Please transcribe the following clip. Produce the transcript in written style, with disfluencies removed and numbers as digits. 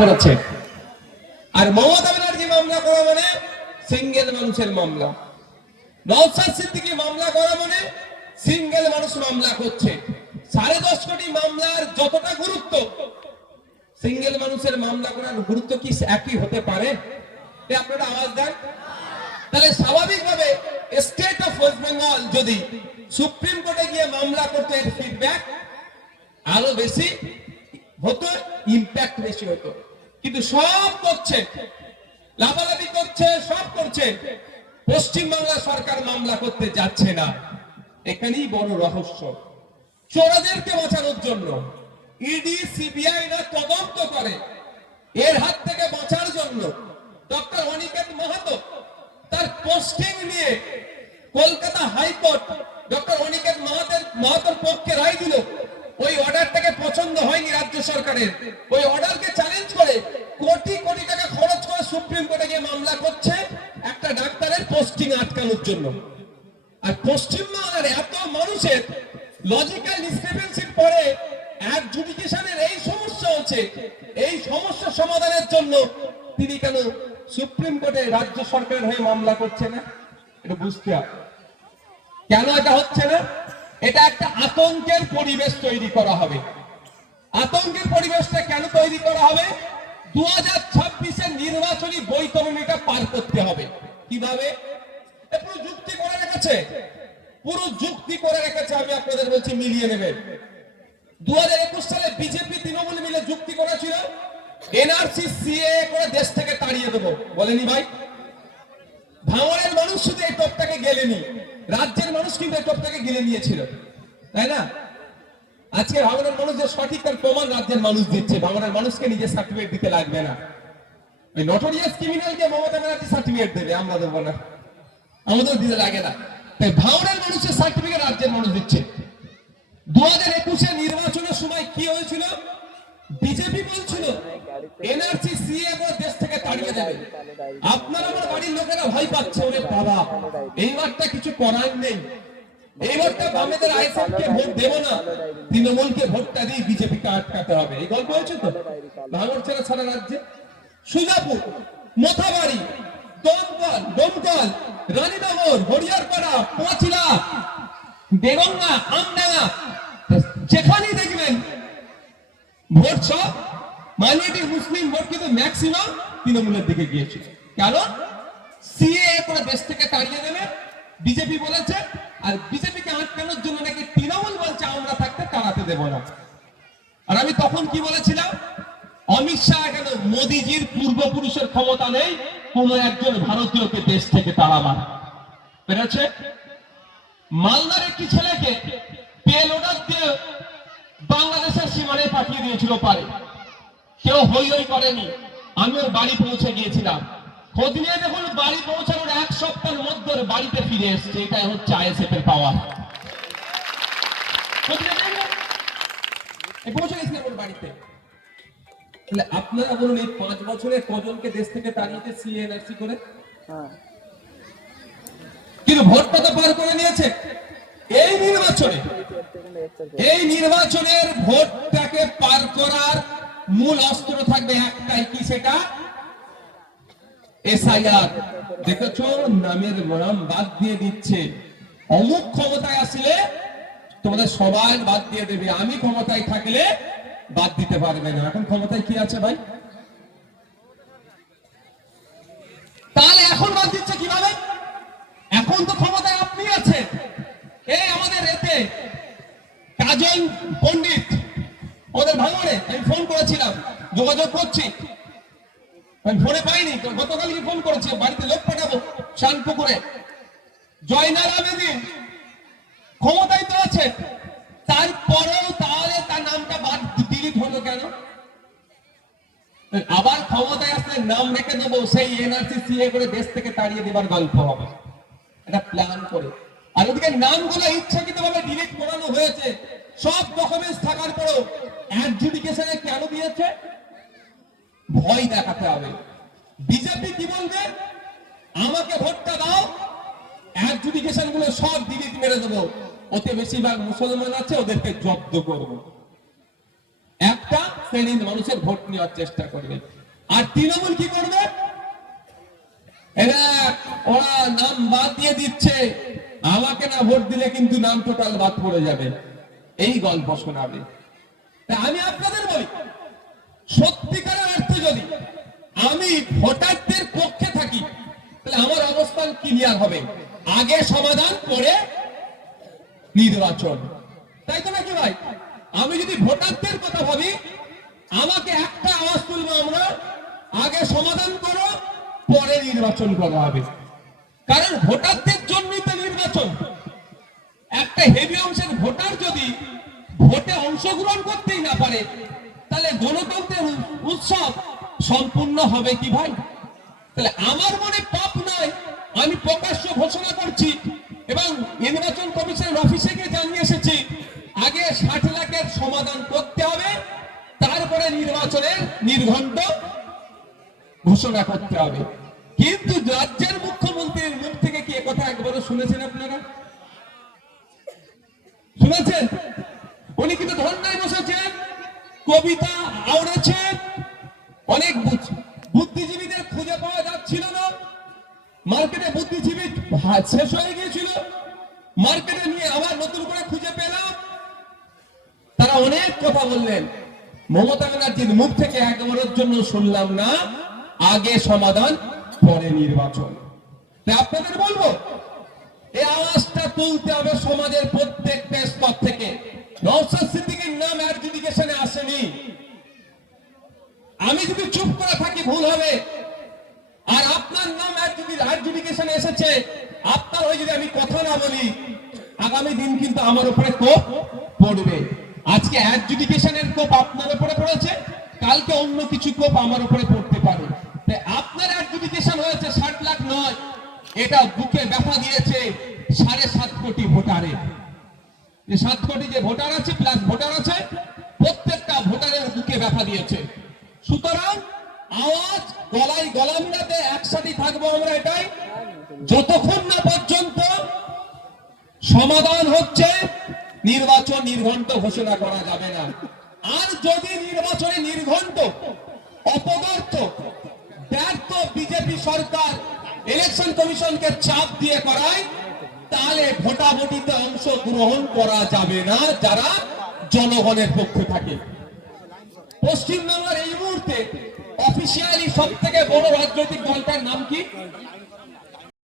করেছে। আর মমতা ব্যানার্জি মামলা করা মানে সিঙ্গেল মানুষের মামলা, নওশাদ সিদ্দিকী মামলা করা মানে সিঙ্গেল মানুষ মামলা করছে। 10.5 কোটি মামলার যতটা গুরুত্ব, সিঙ্গেল মানুষের মামলা করার গুরুত্ব কি একই হতে পারে? আপনারা আওয়াজ দেন। তাহলে স্বাভাবিকভাবে স্টেট অফ ওয়েস্ট বেঙ্গল যদি সুপ্রিম কোর্টে গিয়ে মামলা করতে, এর ফিডব্যাক আরো বেশি হতো, ইম্প্যাক্ট বেশি হতো। কিন্তু সব করছে, লাফালাফি করছে, সব করছে, পশ্চিমবাংলা সরকার মামলা করতে যাচ্ছে না। এখানেই বড় রহস্য। চোরদেরকে বাঁচানোর জন্য ইডি সিবিআই না তদন্ত করে, এর হাত থেকে বাঁচার জন্য ডক্টর অনিকেত মাহাতো তার পোস্টিং নিয়ে কলকাতা হাইকোর্ট ডক্টর অনিকেত মাহাতোর পক্ষে রায় দিল। ওই অর্ডারটাকে পছন্দ হয়নি রাজ্য সরকারের, ওই অর্ডারকে চ্যালেঞ্জ করে কোটি কোটি টাকা খরচ করে সুপ্রিম কোর্টে গিয়ে মামলা করছে একটা ডাক্তারের পোস্টিং আটকানোর জন্য। আর পশ্চিমবাংলার এত মানুষের লজিক্যাল ডিসক্রিপেন্সির পরে অ্যাডজুডিকেশনের এই সমস্যা হচ্ছে, এই সমস্যা সমাধানের জন্য তিনি কেন সুপ্রিম কোর্টে রাজ্য সরকারের হয়ে মামলা করছে না? এটা বুঝতে হবে কেন এটা হচ্ছে না। এটা একটা আতঙ্কের পরিবেশ তৈরি করা হবে। আতঙ্কের পরিবেশটা কেন তৈরি করা হবে? 2026-এর নির্বাচনী বৈতরণীটা পার করতে হবে। কিভাবে? পুরো যুক্তি করে রেখেছে, পুরো যুক্তি করে রেখেছে। আমি আপনাদের বলছি, মিলিয়ে নেবেন। 2021 সালে বিজেপি তৃণমূল মিলে যুক্তি করেছিল এনআরসি সিএ করে দেশ থেকে তাড়িয়ে দেবো, বলেনি ভাই? ভাঙড়ের মানুষ শুধু এই টপটাকে গেলেনি, রাজ্যের মানুষ কিন্তু এই টপটাকে গেলে নিয়েছিল, তাই না? আজকে ভাঙড়ের মানুষ যে সঠিক তার প্রমাণ রাজ্যের মানুষ দিচ্ছে। ভাঙড়ের মানুষকে নিজের সার্টিফিকেট দিতে লাগবে না, ওই নটোরিয়াস ক্রিমিনালকে মমতা ব্যানার্জি সার্টিফিকেট দেবে, আমরা দেবো না, আমাদের দিতে লাগে না। তাই ভাঙড়ের মানুষের সার্টিফিকেট রাজ্যের মানুষ দিচ্ছে। 2021-এর নির্বাচনের সময় কি হয়েছিল? বিজেপি বলছিল এনআরসি সিএ করে দেশ থেকে তাড়িয়ে দেবে। আপনার আমার বাড়ির লোকেরা ভয় পাচ্ছে, ওরে বাবা এইবারটা কিছু করার নেই, এইবারটা বামেদের আইএসএফকে ভোট দেব না, তৃণমূলকে ভোটটা দিয়ে বিজেপিকে আটকাতে হবে। এই গল্প হয়েছে তো ভাঙড় ছেড়ে সারা রাজ্যে। সুজাপুর, মোথাবাড়ি, ডোমকল, রানীনগর, হরিয়ারপাড়া, পাঁচলা, বেগঙ্গা, আমডাঙ্গা, যেখানেই দেখবেন ভোট সব মাইনরিটি মুসলিম ভোট কিন্তু ম্যাক্সিমাম তৃণমূলের দিকে গিয়েছিল। কেন? সিএ করে দেশ থেকে তাড়িয়ে দেবে বিজেপি বলেছে, আর বিজেপিকে আটকানোর জন্য নাকি তৃণমূল বলছে আমরা থাকতে তাড়াতে দেব না। আর আমি তখন কি বলেছিলাম? অমিত শাহ কেন মোদিজির পূর্বপুরুষের ক্ষমতা নেই কোন একজন ভারতীয়কে দেশ থেকে তাড়াবার, পেরেছে? মালদার একটি ছেলেকে পেল অর্ডার দিয়ে বাংলাদেশের সীমানায় পাঠিয়ে দিয়েছিল পারে, কেউ হই হই করেনি। আমি ওর বাড়ি পৌঁছে গিয়েছিলাম, খোঁজ নিয়ে দেখুন বাড়ি পৌঁছানোর 1 সপ্তাহের মধ্যে বাড়িতে ফিরে এসছে। এটাই হচ্ছে আইএসএফ এর পাওয়ার। পৌঁছে গেছিলাম ওর বাড়িতে। আপনারা বলুন এই 5 বছরে কজনকে দেশ থেকে তাড়িয়েছে সিএনআরসি করে? কিন্তু ভোটটা তো পার করে নিয়েছে। এই নির্বাচনের ভোটটাকে পার করার মূল অস্ত্র থাকবে একটাই, কি সেটা? এসআইআর। দেখেছো নামের নাম বাদ দিয়ে দিচ্ছে। অমুক ক্ষমতায় আসলে তোমাদের সবাই বাদ দিয়ে দেবে, আমি ক্ষমতায় থাকলে বাদ দিতে পারবে না। এখন ক্ষমতায় কি আছে ভাই? তাহলে এখন বাদ দিচ্ছে কিভাবে? এখন তো ক্ষমতায় আপনি আছেন। এই আমাদের এতে কাজল পণ্ডিত ওদের ভাঙড়ে আমি ফোন করেছিলাম, যোগাযোগ করছি, আমি ফোনে পাইনি। গতকালকে ফোন করেছি, বাড়িতে লোক পাঠাবো শানপুকুরে। জয়নাল আবেদিন ক্ষমতায় তো আছে, তারপরেও তাহলে তার নামটা বাদ ডিলিট হলো কেন? আবার ক্ষমতায় আসলে নাম রেখে দেবো, সেই এনআরসি সিএ করে দেশ থেকে তাড়িয়ে দেবার গল্প হবে, এটা প্ল্যান করে। আর ওদিকে নামগুলো ইচ্ছাকৃতভাবে ডিলিট করানো হয়েছে। সব ডকুমেন্টস থাকার পরেও অ্যাডজুডিকেশনে কেন দিয়েছে? ভয় দেখাতে হবে। বিজেপি কি বলবে? আমাকে ভোটটা দাও, অ্যাডজুডিকেশন গুলো সব ডিলিট মেরে দেবো, ওতে বেশিরভাগ মুসলমান আছে, ওদেরকে জব্দ করবো। একটা শ্রেণীর মানুষের ভোট নেওয়ার চেষ্টা করবে। আর তৃণমূল কি করবে? এরা ওরা নাম বাদ দিয়ে দিচ্ছে, আমাকে না ভোট দিলে কিন্তু নাম টোটাল বাদ পড়ে যাবে, এই গল্প শোনাবে। তা আমি আপনাদের বলি, সত্যিকারের অর্থে যদি আমি ভোটারদের পক্ষে থাকি তাহলে আমার অবস্থান ক্লিয়ার হবে, আগে সমাধান পরে নির্বাচন, তাই তো নাকি ভাই? আমি যদি ভোটারদের কথা ভাবি, আমাকে একটা আওয়াজ তুলবো আমরা, আগে সমাধান করো পরে নির্বাচন করা হবে। কারণ ভোটারদের জন্যই তো নির্বাচন। একটা হেভি অংশের ভোটার যদি ভোটে অংশগ্রহণ করতেই না পারে, তাহলে গণতন্ত্রের উৎসব সম্পূর্ণ হবে কি ভাই? তাহলে আমার মনে পাপ নয়, আমি প্রকাশ্য ঘোষণা করছি এবং নির্বাচন কমিশনের অফিসে গিয়ে জানিয়ে এসেছি, আগে 60 লাখের সমাধান করতে হবে, তারপরে নির্বাচনের নির্ঘণ্ট ঘোষণা করতে হবে। কিন্তু রাজ্যের মুখ্যমন্ত্রীর মুখ থেকে কি একথা একবারও শুনেছেন আপনারা? শুনেছেন? উনি কিন্তু ধর্নায় বসেছেন, কবিতা আওড়েছেন, অনেক বুদ্ধিজীবীদের খুঁজে পাওয়া যাচ্ছিল না, মার্কেটে বুদ্ধিজীবী শেষ হয়ে গিয়েছিল, মার্কেটে নিয়ে আবার নতুন করে খুঁজে পেলাম। তারা অনেক কথা বললেন, মমতা ব্যানার্জির মুখ থেকে একবারের জন্য শুনলাম না আগে সমাধান পরে নির্বাচন। তাই আপনাদের বলবো, এই আওয়াজটা তুলতে হবে সমাজের প্রত্যেকটা স্তর থেকে। নওশাদ সিদ্দিকীর নাম অ্যাডজুডিকেশনে আসেনি, আমি যদি চুপ করে থাকি ভুল হবে। আর আপনার নাম অ্যাডজুডিকেশনে এসেছে, আপনার হয়ে যদি আমি কথা না বলি, আগামী দিন কিন্তু আমার উপরে কোপ পড়বে। আজকে অ্যাডজুডিকেশনের কোপ আপনার উপরে পড়েছে, কালকে অন্য কিছু কোপ আমার উপরে পড়তে পারে। তাই আপনার অ্যাডজুডিকেশন হয়েছে 60 লাখ নয়, এটা বুকে ব্যথা দিয়েছে 7.5 কোটি ভোটারের। যে 7 কোটি যে ভোটার আছে প্লাস ভোটার আছে, প্রত্যেকটা ভোটারের বুকে ব্যথা দিয়েছে। সুতরাং আওয়াজ গলায় গলা মিলাতে একসাথে থাকবো আমরা, এটাই যতক্ষণ না পর্যন্ত সমাধান হচ্ছে নির্বাচন নির্ঘণ্ট ঘোষণা করা যাবে না। আর যদি নির্বাচনে নির্ঘণ্ট অপদার্থ ব্যর্থ বিজেপি সরকার ইলেকশন কমিশনকে চাপ দিয়ে করায়, তাহলে ভোটাভুটিতে অংশগ্রহণ করা যাবে না যারা জনগণের পক্ষে থাকে। পশ্চিমবাংলার এই মুহূর্তে অফিসিয়ালি সব থেকে বড় রাজনৈতিক দলটার নাম কি?